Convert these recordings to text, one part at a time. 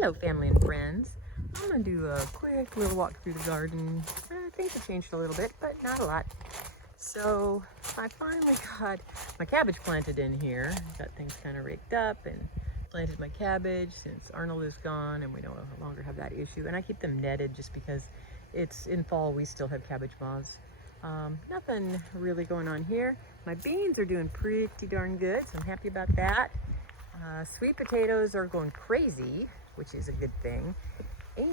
Hello family and friends. I'm going to do a quick little walk through the garden. Things have changed a little bit, but not a lot. So I finally got my cabbage planted in here. Got things kind of raked up and planted my cabbage since Arnold is gone and we no longer have that issue. And I keep them netted just because it's in fall, we still have cabbage moths. Nothing really going on here. My beans are doing pretty darn good, so I'm happy about that. Sweet potatoes are going crazy, which is a good thing.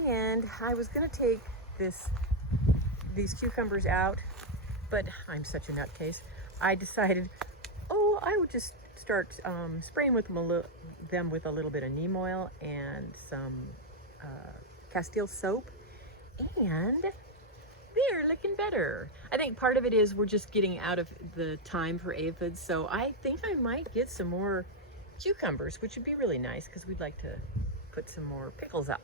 And I was gonna take these cucumbers out, but I'm such a nutcase. I decided, I would just start spraying with them with a little bit of neem oil and some Castile soap, and they're looking better. I think part of it is we're just getting out of the time for aphids, so I think I might get some more cucumbers, which would be really nice because we'd like to put some more pickles up.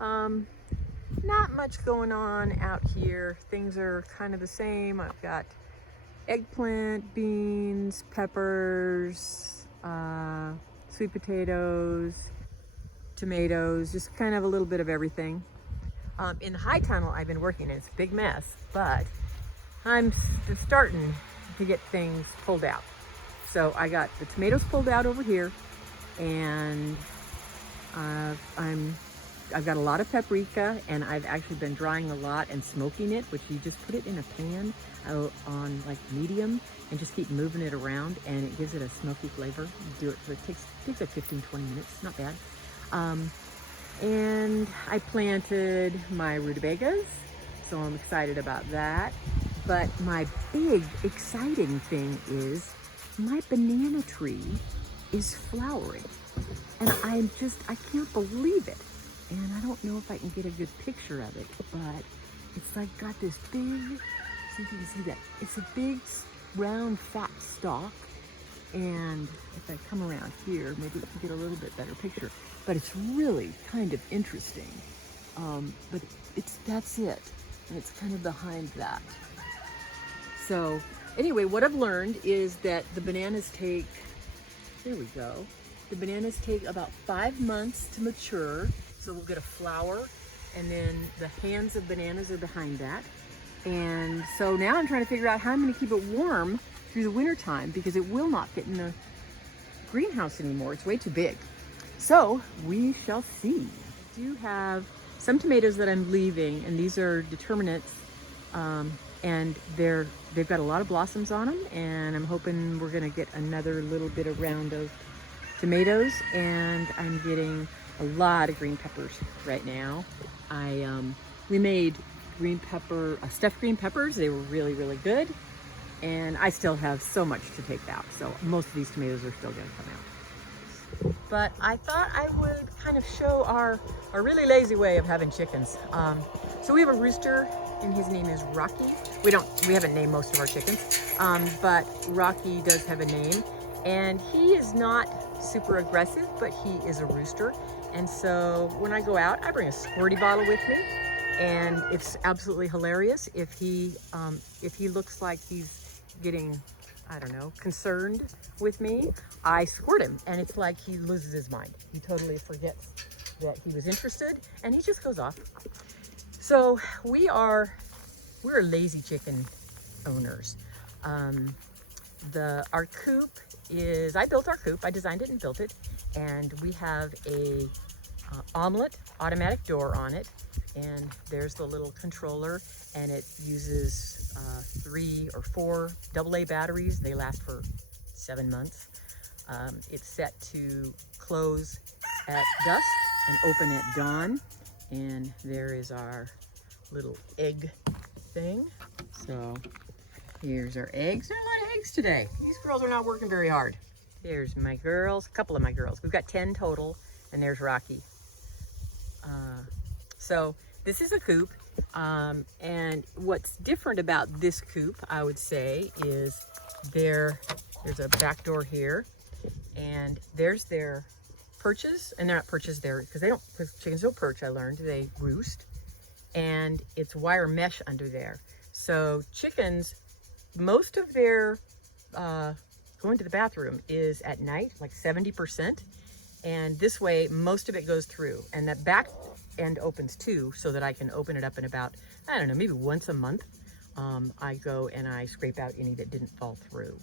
Not much going on out here. Things are kind of the same. I've got eggplant, beans, peppers, sweet potatoes, tomatoes, just kind of a little bit of everything. In the high tunnel, I've been working, and it's a big mess, but I'm starting to get things pulled out. So I got the tomatoes pulled out over here, and I've got a lot of paprika, and I've actually been drying a lot and smoking it, which you just put it in a pan on like medium and just keep moving it around, and it gives it a smoky flavor. You do it for, it takes like 15-20 minutes, it's not bad. And I planted my rutabagas, so I'm excited about that. But my big exciting thing is my banana tree is flowering, and I can't believe it. And I don't know if I can get a good picture of it, but it's like got this big, see if you can see that. It's a big, round, fat stalk. And if I come around here, maybe we can get a little bit better picture. But it's really kind of interesting. But that's it. And it's kind of behind that. So anyway, what I've learned is that the bananas take, there we go. The bananas take about 5 months to mature. So we'll get a flower, and then the hands of bananas are behind that. And so now I'm trying to figure out how I'm going to keep it warm through the winter time, because it will not fit in the greenhouse anymore. It's way too big. So we shall see. I do have some tomatoes that I'm leaving, and these are determinants, and they've got a lot of blossoms on them, and I'm hoping we're going to get another little bit of round of tomatoes. And I'm getting a lot of green peppers right now. We made stuffed green peppers. They were really, really good. And I still have so much to take out. So most of these tomatoes are still gonna come out. But I thought I would kind of show our really lazy way of having chickens. So we have a rooster, and his name is Rocky. We haven't named most of our chickens, but Rocky does have a name. And he is not super aggressive, but he is a rooster. And so when I go out, I bring a squirty bottle with me, and it's absolutely hilarious. If he looks like he's getting, I don't know, concerned with me, I squirt him, and it's like he loses his mind. He totally forgets that he was interested, and he just goes off. So we're lazy chicken owners. Our coop I built our coop. I designed it and built it, and we have a omlet automatic door on it, and there's the little controller, and it uses 3 or 4 AA batteries. They last for 7 months. It's set to close at dusk and open at dawn, and there is our little egg thing. So here's our eggs. There are a lot of eggs today. These girls are not working very hard. There's my girls, a couple of my girls. We've got 10 total, and there's Rocky. So this is a coop, and what's different about this coop, I would say, is there's a back door here, and there's their perches, and they're not perches there because chickens don't perch. I learned they roost, and it's wire mesh under there. So chickens, most of their going to the bathroom is at night, like 70%. And this way, most of it goes through. And that back end opens too, so that I can open it up in about, I don't know, maybe once a month. I go and I scrape out any that didn't fall through.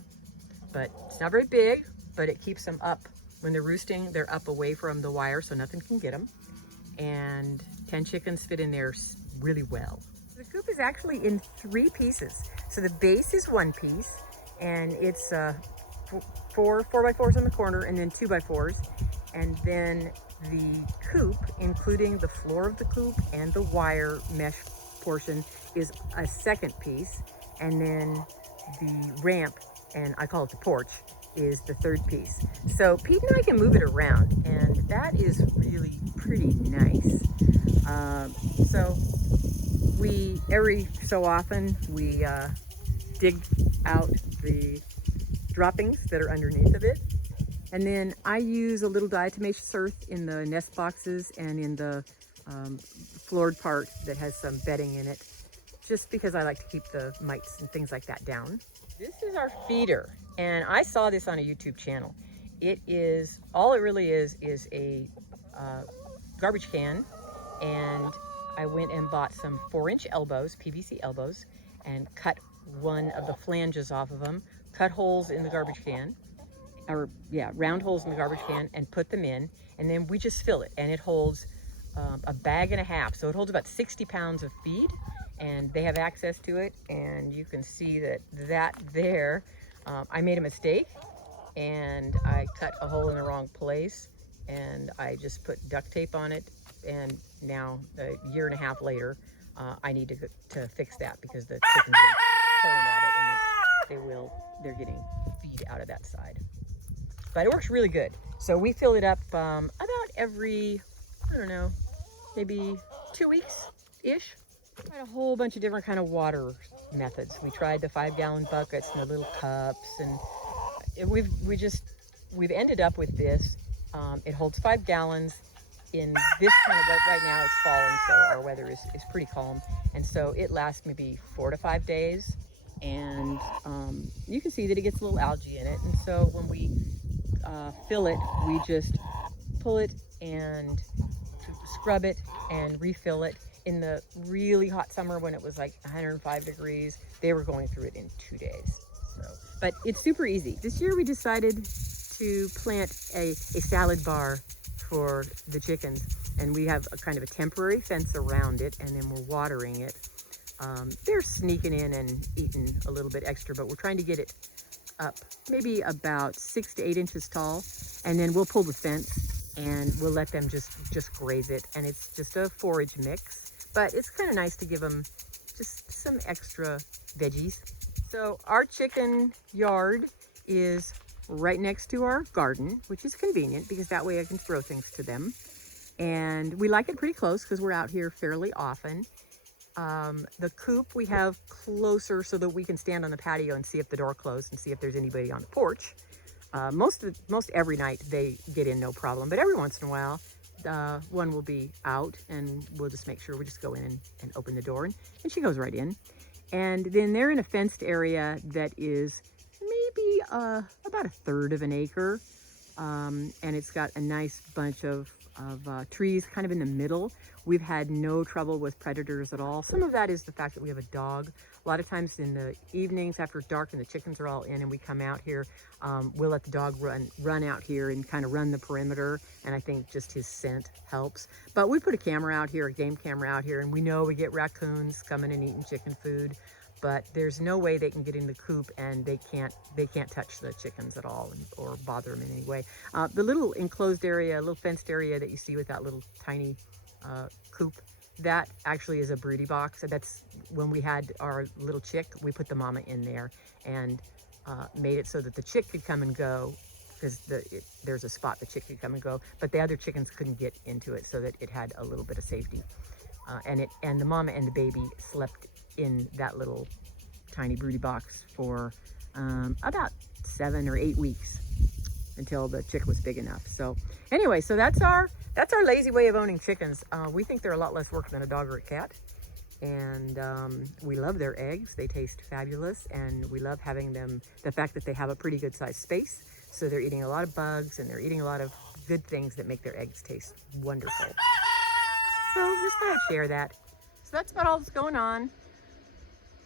But it's not very big, but it keeps them up. When they're roosting, they're up away from the wire so nothing can get them. And 10 chickens fit in there really well. The coop is actually in 3 pieces. So the base is 1 piece, and it's 4x4s on the corner, and then 2x4s. And then the coop, including the floor of the coop and the wire mesh portion, is a 2nd piece. And then the ramp, and I call it the porch, is the 3rd piece. So Pete and I can move it around, and that is really pretty nice. So we, every so often, we dig out the droppings that are underneath of it. And then I use a little diatomaceous earth in the nest boxes and in the floored part that has some bedding in it, just because I like to keep the mites and things like that down. This is our feeder, and I saw this on a YouTube channel. It is, all it really is a garbage can, and I went and bought some 4-inch elbows, PVC elbows, and cut one of the flanges off of them, cut holes in the garbage can, or yeah, round holes in the garbage can, and put them in, and then we just fill it, and it holds a bag and a half, so it holds about 60 pounds of feed, and they have access to it. And you can see that there, I made a mistake, and I cut a hole in the wrong place, and I just put duct tape on it, and now a year and a half later, I need to fix that because the chickens are pulling at it, and they're getting feed out of that side. But it works really good. So we fill it up about every, I don't know, maybe 2 weeks-ish. Tried a whole bunch of different kind of water methods. We tried the 5-gallon buckets and the little cups, and we've ended up with this. It holds 5 gallons. In this kind of, right now it's falling, so our weather is pretty calm, and so it lasts maybe 4 to 5 days. And you can see that it gets a little algae in it, and so when we fill it, we just pull it and scrub it and refill it. In the really hot summer when it was like 105 degrees, they were going through it in 2 days. So, but it's super easy. This year we decided to plant a salad bar for the chickens, and we have a kind of a temporary fence around it, and then we're watering it. They're sneaking in and eating a little bit extra, but we're trying to get it up maybe about 6 to 8 inches tall, and then we'll pull the fence and we'll let them just graze it. And it's just a forage mix, but it's kind of nice to give them just some extra veggies. So our chicken yard is right next to our garden, which is convenient because that way I can throw things to them. And we like it pretty close because we're out here fairly often. The coop we have closer so that we can stand on the patio and see if the door closed and see if there's anybody on the porch. Most every night they get in no problem, but every once in a while one will be out, and we'll just make sure we just go in and open the door, and she goes right in. And then they're in a fenced area that is maybe about 1/3 of an acre, and it's got a nice bunch of trees kind of in the middle. We've had no trouble with predators at all. Some of that is the fact that we have a dog. A lot of times in the evenings after dark and the chickens are all in and we come out here, we'll let the dog run out here and kind of run the perimeter, and I think just his scent helps. But we put a camera out here, a game camera out here, and we know we get raccoons coming and eating chicken food, but there's no way they can get in the coop, and they can't touch the chickens at all or bother them in any way. The little enclosed area, little fenced area that you see with that little tiny coop, that actually is a broody box. That's when we had our little chick, we put the mama in there and made it so that the chick could come and go, because there's a spot the chick could come and go, but the other chickens couldn't get into it, so that it had a little bit of safety. And the mama and the baby slept in that little tiny broody box for about 7 or 8 weeks until the chick was big enough. So anyway, so that's our lazy way of owning chickens. We think they're a lot less work than a dog or a cat, and we love their eggs. They taste fabulous, and we love having them, the fact that they have a pretty good sized space, so they're eating a lot of bugs and they're eating a lot of good things that make their eggs taste wonderful. So just thought I'd share that. So that's about all that's going on.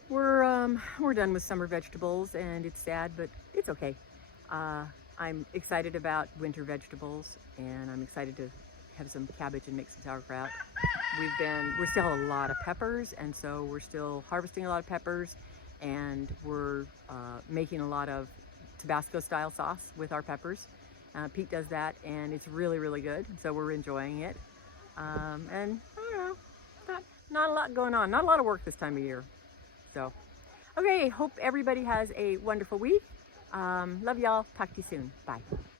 We're done with summer vegetables, and it's sad, but it's okay. I'm excited about winter vegetables, and I'm excited to have some cabbage and make some sauerkraut. We still have a lot of peppers, and so we're still harvesting a lot of peppers, and we're making a lot of Tabasco style sauce with our peppers. Pete does that, and it's really, really good. So we're enjoying it. And I don't know, not a lot going on, not a lot of work this time of year. So, okay, hope everybody has a wonderful week. Love y'all. Talk to you soon. Bye.